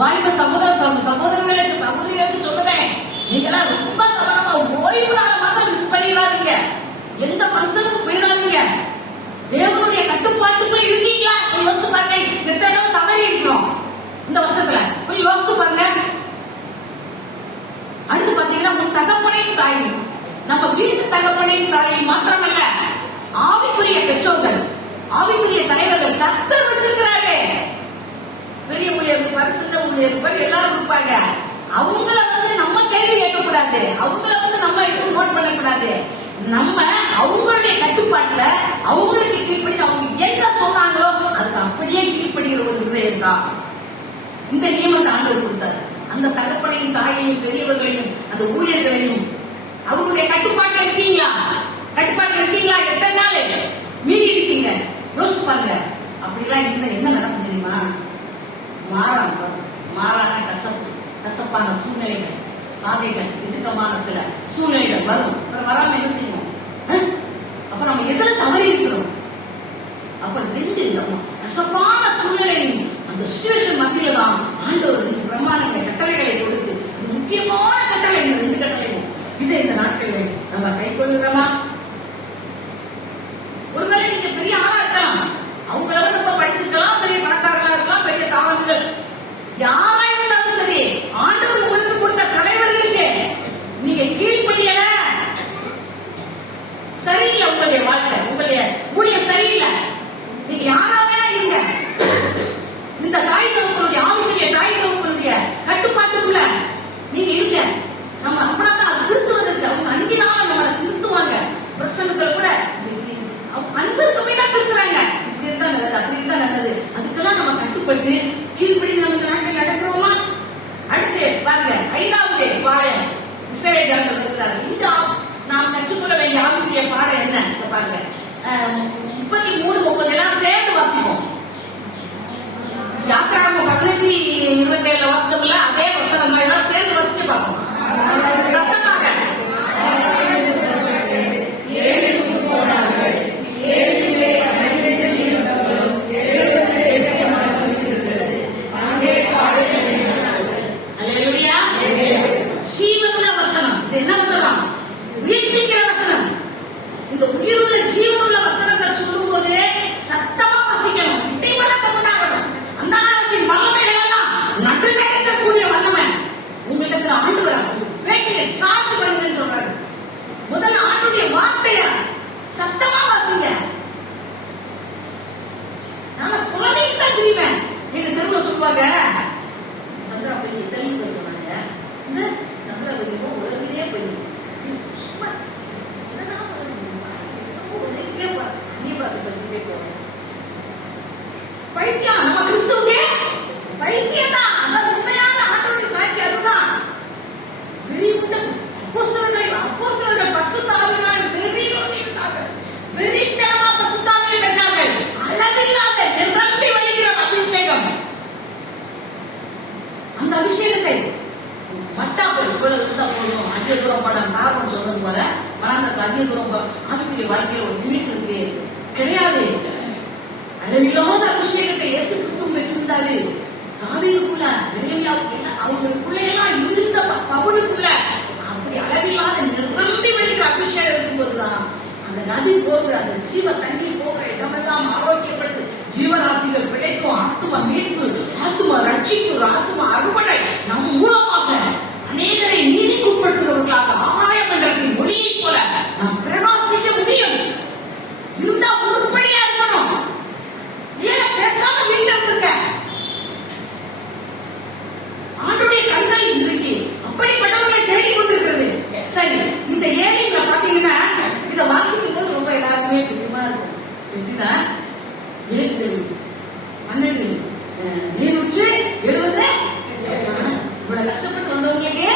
வாலிப சகோதரர்களுக்கு சகோதரிகளுக்கு சொல்றேன், நீங்களா ரொம்ப கவனமா ஓய்வு நாள மாத்திரம் மிஸ் பண்ணிடாதீங்க. எந்த ஃபங்க்ஷனுக்கு போயிடாதீங்க. தேவனுடைய கட்டுப்பாட்டுக்குள்ள இருக்கீங்களா யோசித்து பாருங்க. எத்தனை தவறி இருக்கிறோம் இந்த வருஷத்துல, கொஞ்சம் யோசித்து பாருங்க. அடுத்து பாத்தீங்கன்னா உங்க தகப்பனையும் தாயும், நம்ம வீட்டு தகப்பனையும் தாயும் மாத்திரமல்ல, ஆவிக்குரிய பெற்றோர்கள், ஆவிக்குரிய தலைவர்கள் கர்த்தர் வச்சிருக்கிறாரு. பெரிய ஊழியர் இருப்பாரு, சின்ன ஊழியர் இருப்பாரு, எல்லாரும் இருப்பாங்க. அவங்கள நம்ம கேள்வி கேட்கக்கூடாது, அவங்கள நம்ம எதுவும் நோட் பண்ணக்கூடாது. நம்ம அவங்களுடைய கட்டுப்பாட்டுல அவங்களுக்கு கீழ்ப்படி, அவங்க என்ன சொன்னாங்களோ அதுக்கு அப்படியே கீழ்ப்படுகிற ஒரு இதயம் இருக்கா. இந்த நியமத்தை ஆண்டவர் கொடுத்தாரு. அந்த தகப்பனையும் தாயையும் பெரியவர்களையும் அந்த ஊழியர்களையும் அவங்களுடைய கட்டுப்பாட்டுல இருக்கீங்களா? கட்டுப்பாட்டுல இருக்கீங்களா? எத்தனை நாள் மீறி இருப்பீங்க யோசிச்சு பாருங்க. அப்படிலாம் இருந்தா என்ன நடக்கும் தெரியுமா? மாறான கசப்பான சூழ்நிலைகள், பாதைகள், இடுக்கமான சில சூழ்நிலைகள் வரும். வராம என்ன செய்யணும்? அப்ப நம்ம எதுல தவறி இருக்கிறோம்? அப்ப ரெண்டு கசப்பான சூழ்நிலையும் அந்த சிச்சுவேஷன் மத்தியில தான் ஆண்டவர் பிரமாணங்களை கட்டளைகளை கொடுத்து, முக்கியமான கட்டளை இந்த ரெண்டு கட்டளையும் இதை இந்த நாட்களில் நம்ம கை கொள்கிறோமா? ஒருவேளை நீங்க பெரிய ஆளா இருக்கலாம், அவங்கள ரொம்ப படிச்சிருக்கலாம், பெரிய பணக்காரர்களா இருக்கலாம், பெரிய தாவல்கள் யாரா இருந்தாலும் சரி, ஆண்டவர் உங்களுக்கு கொடுத்த தலைவர்களுக்கு நீங்க கீழ்ப்படியல, சரியில்லை, உங்களுடைய வாழ்க்கை, உங்களுடைய ஊழியம் சரியில்லை, நீங்க யாரா வேணா இருங்க, இந்த தாய் தகப்பனுடைய ஆவிக்குரிய தாய் தகப்பனுடைய கட்டுப்பாட்டுக்குள்ள நீங்க இருங்க. நம்ம அப்படிதான் திருத்துவதற்கு அவங்க அன்பினால நம்ம திருத்துவாங்க. பிரசனங்கள் கூட அன்புக்குமே தான் திருத்துறாங்க. இப்படி இருந்தா நல்லது, அப்படி இருந்தா நல்லது, அதுக்கெல்லாம் நம்ம கட்டுப்பட்டு கீழ்படி நமக்கு நாட்டில் நடக்கிறோமா? அடுத்து பாருங்க, 5வது பாடம் இஸ்ரவேல் ஜனங்கள் இருக்கிறார். இந்த நாம் கற்றுக்கொள்ள வேண்டிய ஆவிக்குரிய பாடம் என்ன பாருங்க. 33-30 எல்லாம் சேர்ந்து வாசிப்போம். யாத்திராகமம் 15-27 வாசிச்சோம்ல, அதே வசனம் எல்லாம் சேர்ந்து வாசிச்சு பார்ப்போம். சத்தமாக முதல்ல ஆண்டுடைய வார்த்தைய சத்தமா வாசிங்க. நான் குழந்தைக்கு தான் தெரியுவேன். எங்க தெருவில் சொல்லுவாங்க, சந்திரா பெரிய தெளிவு சொன்னாங்க, இந்த சந்திரா பெரிய உலகிலே பெரிய நீ பார்த்து சொல்லிட்டே போறேன். பைத்தியம் நம்ம கிறிஸ்துவே பைத்தியம் தான். அந்த உண்மையான ஆண்டவருடைய சாட்சி அதுதான். அப்போஸ்தலர்கள் பரிசுத்த ஆவியினால் வெறியோடி இருந்தார்கள். வெறித்தனமா பரிசுத்த ஆவியை பெற்றார்கள். அளவில்லாத நிரம்பி வழிகிற அபிஷேகம். அந்த அபிஷேகத்தை மட்டாக்கள் இவ்வளவு இருந்தா போதும். அதிக தூரம் படம் காரணம் சொன்னது போல மனதில் அதிக தூரம் ஆவிக்குரிய வாழ்க்கையில் ஒரு லிமிட் இருக்கு கிடையாது. அளவில்லாத அபிஷேகத்தை இயேசு கிறிஸ்து பெற்றிருந்தாரு. தாவீதுக்குள்ள அவங்களுக்குள்ள எல்லாம் இருந்த பவுலுக்குள்ள அப்படி அளவில்லாத நிரம்பி வெளிக்கிற அபிஷேகம் இருக்கும்போதுதான் அந்த நதி போகிற அந்த ஜீவ தண்ணி போகிற இடமெல்லாம் ஆரோக்கியப்பட்டு ஜீவராசிகள் பிழைக்கும், ஆத்தும மீட்பு, ஆத்தும ரட்சிப்பு, ஆத்தும அறுவடை நம் மூலமாக அநேகரை நீதிக்குட்படுத்துகிறவர்களாக ஆகாய மண்டலத்தின் ஒளியை போல நாம் பிரகாசிக்க முடியும். இருந்தா உருப்படியா இருக்கணும். ஏன் பேசாம வீட்டில் இருக்க ஆண்டுடைய கண்கள் இன்றைக்கு அப்படிப்பட்டவர்களை தேடிக் கொண்டிருக்கிறது. சரி, இந்த ஏரியில பாத்தீங்கன்னா இதை வாசிக்கும் போது ரொம்ப எல்லாருக்குமே பிரியமா இருக்கும். எப்படின்னா 12 நீரூற்று 70 இவ்வளவு கஷ்டப்பட்டு வந்தவங்களுக்கு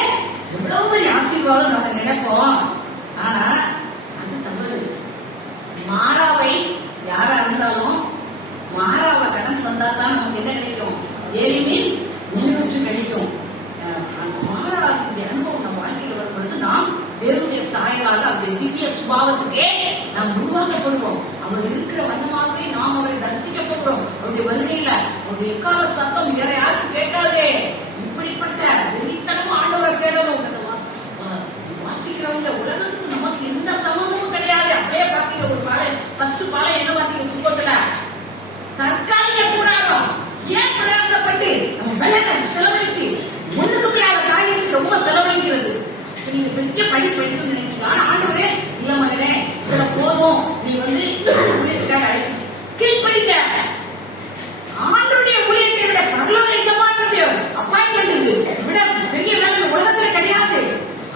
எவ்வளவு பெரிய ஆசீர்வாதம் நம்ம நினைப்போம். ஆனா அது தவறு. மாறாவை யாரா இருந்தாலும் மாறாவை கடன் சொன்னாதான் நமக்கு என்ன கிடைக்கும்? ஏரியில் நீரூற்று கிடைக்கும். மாறாவுடைய அனுபவம் நம்ம வாழ்க்கையில் வரும்பொழுது நாம் தேவனுடைய சாயலாக அந்த திவ்ய சுபாவத்துக்கே நாம் உருவாக்கப்படுவோம். அவர் இருக்கிற வண்ணமாகவே நாம் அவரை தரிசிக்க போகிறோம். அவருடைய வருகையில அவருடைய எக்கால சத்தம் வேற யாரும் கேட்காதே. இப்படிப்பட்ட வெறித்தனமும் ஆண்டவரை தேடணும். வாசிக்கிறவங்க உலகத்துக்கு நமக்கு எந்த சமமும் கிடையாது. அப்படியே பாத்தீங்க ஒரு பாடம், ஃபர்ஸ்ட் பாடம் என்ன பாத்தீங்க? சுத்தத்துல தற்காலிக கூடாரம். ஏன் பிரயாசப்பட்டு நம்ம வெள்ளை செலவழிச்சு ஒண்ணுக்கு மேல காரியத்துக்கு ரொம்ப செலவழிக்கிறது. நீங்க பெரிய படி படித்து நினைக்கிறீங்க. ஆனா ஆண்டவரே இல்ல மகனே இதுல போதும், நீ வந்து கீழ்படிக்க. ஆண்டவருடைய ஊழியத்தை விட பரலோக எஜமானுடைய அப்பாயின்மெண்ட் விட பெரிய வேலை உலகத்துல கிடையாது.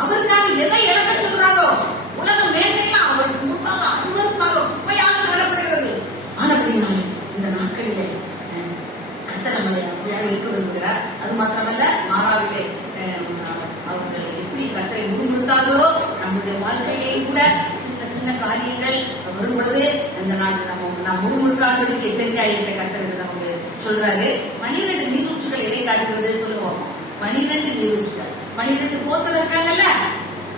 அவருக்காக எதை இழக்க சொல்றாரோ உலக மேன்மையெல்லாம் அவருக்கு முன்பாக அனுபவமாக உண்மையாக நடப்படுகிறது. ஆனப்படினாலே இந்த நாட்களிலே கர்த்தர் நம்மை இருக்க விரும்புகிறார். அது மாத்திரமல்ல, மாறாவிலே அவர்கள் எப்படி கர்த்தரை முன்னிறுத்தார்களோ நம்முடைய வாழ்க்கையை கூட சின்ன சின்ன காரியங்கள் வரும் பொழுது இந்த நாள் நாம் முன்முழுக்காததுக்கு எச்சரிக்கையாக இருக்க கர்த்தர் நமக்கு சொல்றாரு. 12 நீரூற்றுகள் எதை காட்டுகிறது சொல்லுவோம். 12 நீரூற்றுகள். 12 கோத்திரம் இருக்காங்கல்ல,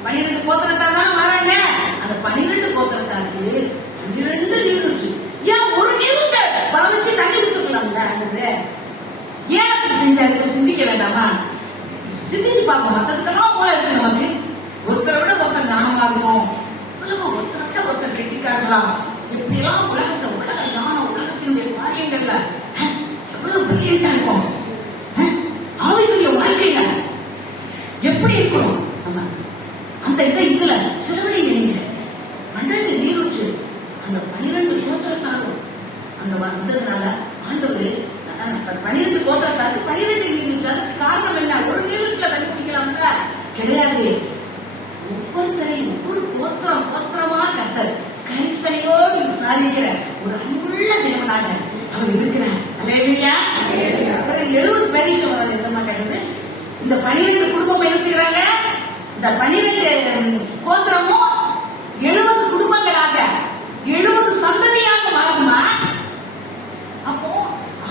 12 கோத்திரத்தார் தான் வராங்க. அந்த 12 கோத்திரத்தாருக்கு 12 நீரூற்று. ஏன் ஒரு நீரூற்றை பரவச்சு தண்ணி ஊத்துக்கலாம்ல? ஏன் அப்படி செஞ்சாரு? சிந்திக்க வேண்டாமா? சிந்திச்சு பார்ப்போம். மற்றதுக்கெல்லாம் போல இருக்கு நமக்கு. ஒருத்தரை விட ஒருத்தர் ஞானமா இருக்கும், ஒருத்தரை விட ஒருத்தர் கெட்டிக்காரலாம். இப்படி எல்லாம் உலக ஞானம் உலகத்தினுடைய காரியங்கள்ல எவ்வளவு பிரில்லியண்டா இருக்கும். ஆவிக்குரிய வாழ்க்கையில எப்படி இருக்கணும் நம்ம அந்த இதுல செலவழிங்க. நீங்க 12 நீரூற்று அந்த 12 கோத்திரத்தாரும் அந்த வந்ததுனால ஆண்டவரு 12 கோத்திரத்தாருக்கு 12 நீரூற்று. அதுக்கு காரணம் என்ன? ஒரு நீரூற்றுல தண்ணி குடிக்கலாம்ல? கிடையாது. ஒவ்வொருத்தரையும் ஒவ்வொரு கோத்திரமா கர்த்தர் கரிசனையோடு விசாரிக்கிற ஒரு அன்புள்ள தேவனாக அவர் இருக்கிறார். அல்லேலூயா. 70 பேர் சொல்றாங்க. எந்த மாட்டாங்க இந்த 12 குடும்பம் என்ன செய்யறாங்க? இந்த 12 கோத்திரமும் 70 குடும்பங்களாக 70 சந்ததியாக மாறுமா? அப்போ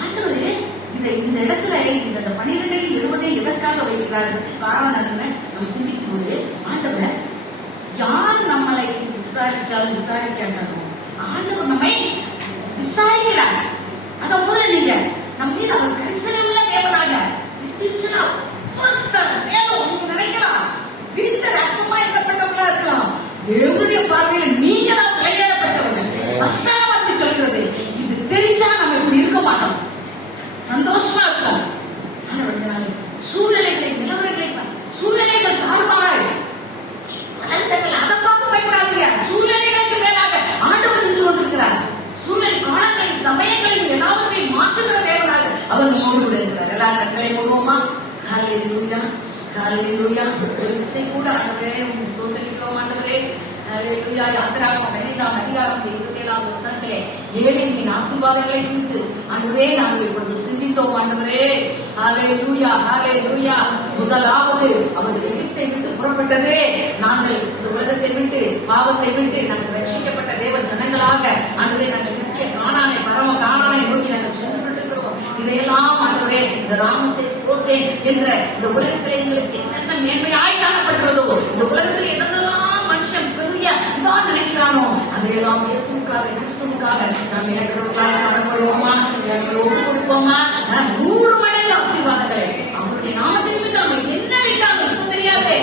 ஆண்டவரே இந்த இடத்துல இந்த 12 70 எதற்காக வைக்கிறார்கள்? காரணம் நம்ம சிந்திக்கும் போது ஆண்டவர் யார் நம்மளை விசாரிச்சாலும் விசாரிக்காட்டாலும் ஆண்டவர் நம்மை விசாரிக்கிறார். அத முதல்ல நீங்க நம்ம மீது அவர் கரிசனை உள்ள தேவனாக நினைக்கலாம். வீட்டுல ரத்தமா இருக்கப்பட்டவங்களா இருக்கலாம். தேவனுடைய பார்வையில நீங்க தான் விளையாடப்பட்டவர்கள். வசனம் அப்படி சொல்கிறது. இது தெரிஞ்சா நம்ம இப்படி இருக்க மாட்டோம், சந்தோஷமா இருக்கும். சூழ்நிலைகளை சூழ்நிலைகள் தாழ்வாள் அதை பார்த்து பயப்படாதீங்க. சூழ்நிலைகளுக்கு மேலாக ஆண்டவர் நின்று கொண்டிருக்கிறார். சூழ்நிலை காலங்களின் சமயங்களில் எல்லாவற்றையும் மாற்றுகிற தேவனாக அவர் நம்மோடு கூட இருக்கிறார். எல்லா கட்டளை போடுவோமா? ஹல்லேலூயா, ஹல்லேலூயா. ஒரு விசை கூட ஆண்டவரே உம்மை ஸ்தோத்திரிக்கிறோம். ஆண்டவரே ஹல்லேலூயா. யாத்திராகமம் 5ஆம் அதிகாரம் 27ஆம் வசனத்திலே ஏழையின் ஆசீர்வாதங்களை குறித்து ஆண்டவரே நாங்கள் இப்பொழுது சிந்தித்தோம். ஆண்டவரே ஹல்லேலூயா, ஹல்லேலூயா. முதலாவது அவர் எகிப்தை விட்டு புறப்பட்டது. நாங்கள் உலகத்தை விட்டு பாவத்தை விட்டு நாங்கள் ரட்சிக்கப்பட்ட தேவ ஜனங்களாக ஆண்டவரே நாங்கள் நித்திய கானானை பரம கானானை நோக்கி நாங்கள் சென்று கொண்டிருக்கிறோம். இதையெல்லாம் ஆண்டவரே இந்த ராமசேஸ் கோசே என்ற இந்த உலகத்தில் எங்களுக்கு என்னென்ன மேன்மையாய் காணப்படுகிறதோ, இந்த உலகத்தில் என்னென்னலாம் மனுஷன் பெரிய இதான் நினைக்கிறானோ அதையெல்லாம் இயேசுக்காக கிறிஸ்துவுக்காக நாம் இறக்கிறவர்களாக காணப்படுவோமா? ஒப்பு கொடுப்போமா? 100 மடங்கு ஆசீர்வாதங்களை அவருடைய நாமத்திற்கு நாம என்ன விட்டாலும் தெரியாது.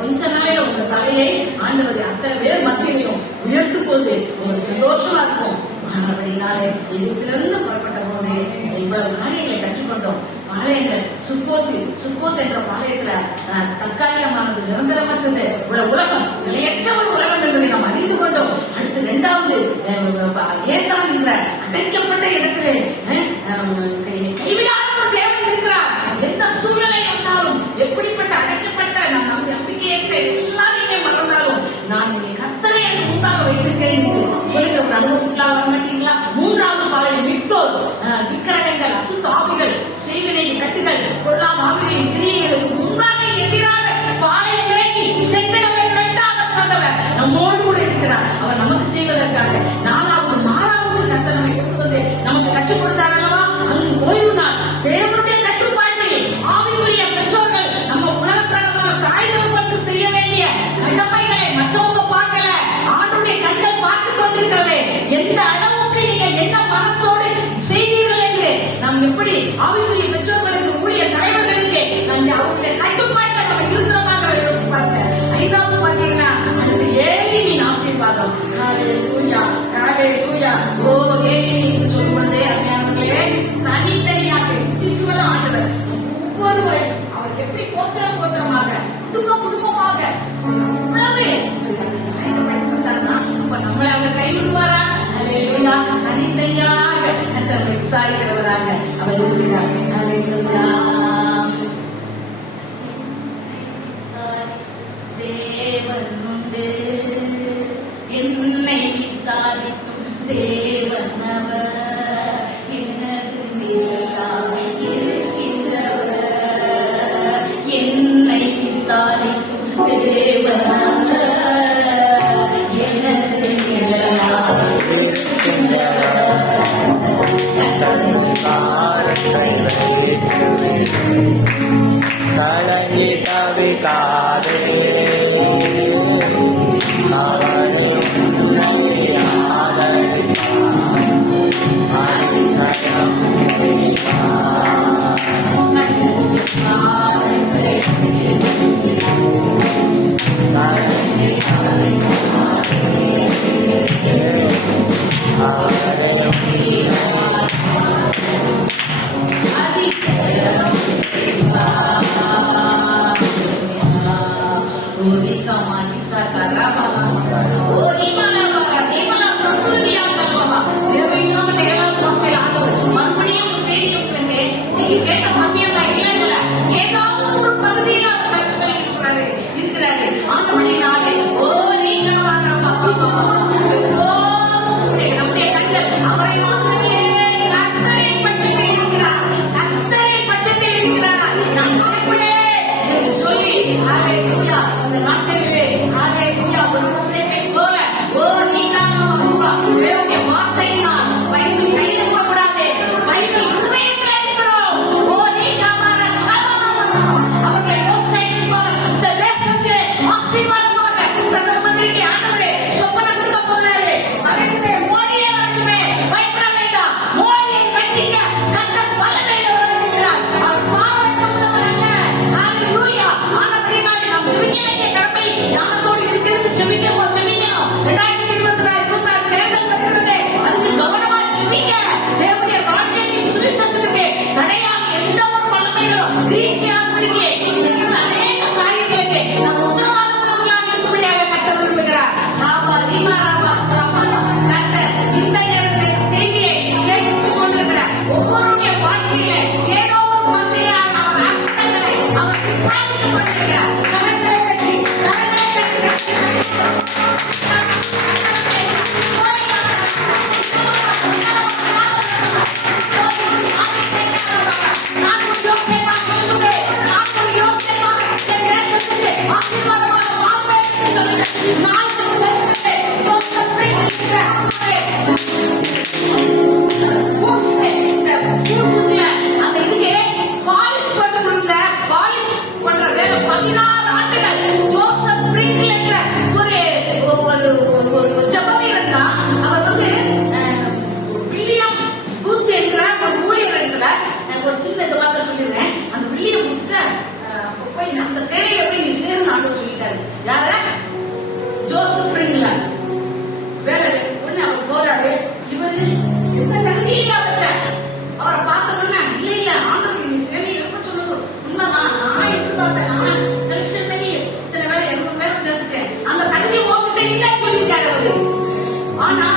கொஞ்ச நாளையில உங்க தலையை ஆண்டவர் அத்தனை பேர் மத்தியிலையும் உயர்த்தும் போது உங்களுக்கு சந்தோஷமா இருக்கும். அப்படினாலே எகிப்திலிருந்து புறப்பட்ட போது இவ்வளவு காரியங்களை கற்றுக்கொண்டோம். பாளையங்கள் சுக்கோத் என்ற பாளையத்துல தற்காலிகமானது, நிரந்தரமற்றது உலகம், நிலையற்ற ஒரு உலகம் என்பதை நாம் அறிந்து கொண்டோம். அடுத்து 2வது ஏத்தான் என்ற அடைக்கப்பட்ட இடத்திலே கைவிடாத ஒரு தேவன் இருக்கிறார். எந்த சூழ்நிலை வந்தாலும், எப்படிப்பட்ட அடைக்கப்பட்ட நம் நம்பிக்கையற்ற எல்லாரையும் மறந்தாலும் நான் கர்த்தரை எனக்கு முன்பாக வைத்திருக்கிறேன் என்று சொல்லுகிற ஒரு அனுபவத்துக்குள்ளாக வர மாட்டீங்களா? 3வது பாளையம் விக்டோர், விக்கிரகங்கள், அசுத்த ஆவிகள், செய்வினை கட்டுகள், பொல்லாத ஆவிகளின் கிரியைகளுக்கு முன்பாக எதிராக பாளையம் இறங்கி செங்கடவை இரண்டாக தந்தவர் நம்மோடு கூட இருக்கிறார். அவர் நமக்கு செய்வதற்காக 4வது 6வது கர்த்தர் நம்மை கொடுப்பது நமக்கு கற்றுக் கொடுத்தார் அல்லவா? அங்கு ஓய்வு நாள் தேவனுடைய கட்டுப்பாட்டில் ஆவிக்குரிய பெற்றோர்கள் நம்ம உலகப்பிரகாரமான தாய்கள் பற்றி செய்ய வேண்டிய கடமைகளை மற்றவங்க பார்க்கல, ஆண்டுடைய கண்கள் பார்த்துக் கொண்டிருக்கிறது. எந்த அளவு விசாரிக்கிறவராக அவர் இருக்கிறார். ஹல்லேலூயா. தேவன் உண்டு, என்னை விசாரிக்கும் தேவன் அவர், எனது மேலாக இருக்கின்றவர், என்னை விசாரிக்கும் தேவன் அவர், எனது மேலாக கலங்கி தவிக்காதே, அவனை உன்னை ஆதரிப்பார், அதிசயம் செய்வார். கலங்கி தவிக்காதே, அவனை ஆனா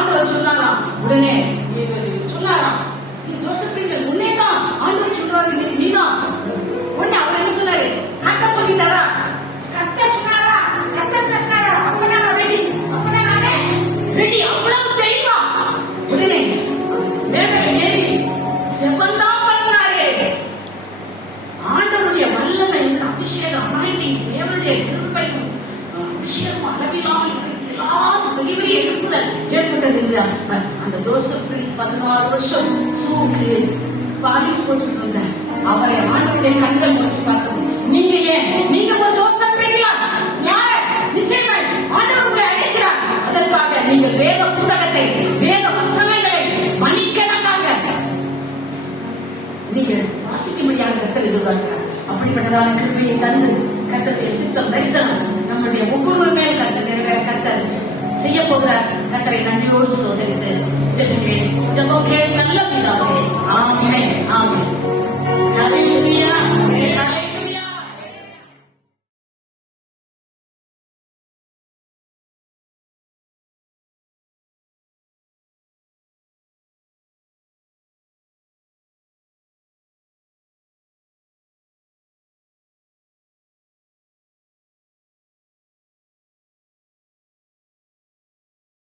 ஆண்டவர் சொன்னாராம். உடனே சொன்னாராம், இது யோசேப்பின் உன்னே தான் ஆண்டவர் சொல்றாரு, நீதான். உடனே அவர் என்ன சொன்னாரு? கத்த சொல்லிட்டாரா? கத்த சொன்னாரா? கத்த பேசினாரா? அப்ப நான் ரெடி, அப்ப நான் ரெடி. அவ்வளவு தெளிவா உடனே மேடையில ஏறி ஜெபந்தான் பண்ணாரு. ஆண்டவருடைய வல்லமை, அபிஷேகம், அனாயிண்டிங், தேவனுடைய கிருபையும் அபிஷேகம் அளவில்லாமல் எல்லாரும் வெளிவெளி ஏற்பட்டது. அந்த யோசேப்பின் 16 வருஷம் சூக்கு பாலிஷ் போட்டு வந்த அவரை ஆண்டவருடைய கண்கள் நோக்கி பார்க்கணும். நீங்க ஏன் நீங்க ஒரு யோசேப்பின்களா? நிச்சயமாய் ஆண்டவர் உங்களை அழைக்கிறார். அதற்காக நீங்கள் வேத புத்தகத்தை, வேத வசனங்களை மணிக்கணக்காக நீங்க வாசிக்கும்படியாக கர்த்தர் எதிர்பார்க்கிறார். அப்படிப்பட்டதான கிருபையை தந்து கர்த்தருடைய சித்தம் தரிசனம் நம்முடைய ஒவ்வொரு மேல் கர்த்தர் நிறைவேற கர்த்தர் செய்ய போகிற கர்த்தரை நன்றியோடு சோதரித்து ஜெபம் கேள் நல்ல பிதாவே. ஆமென் ஆமென்.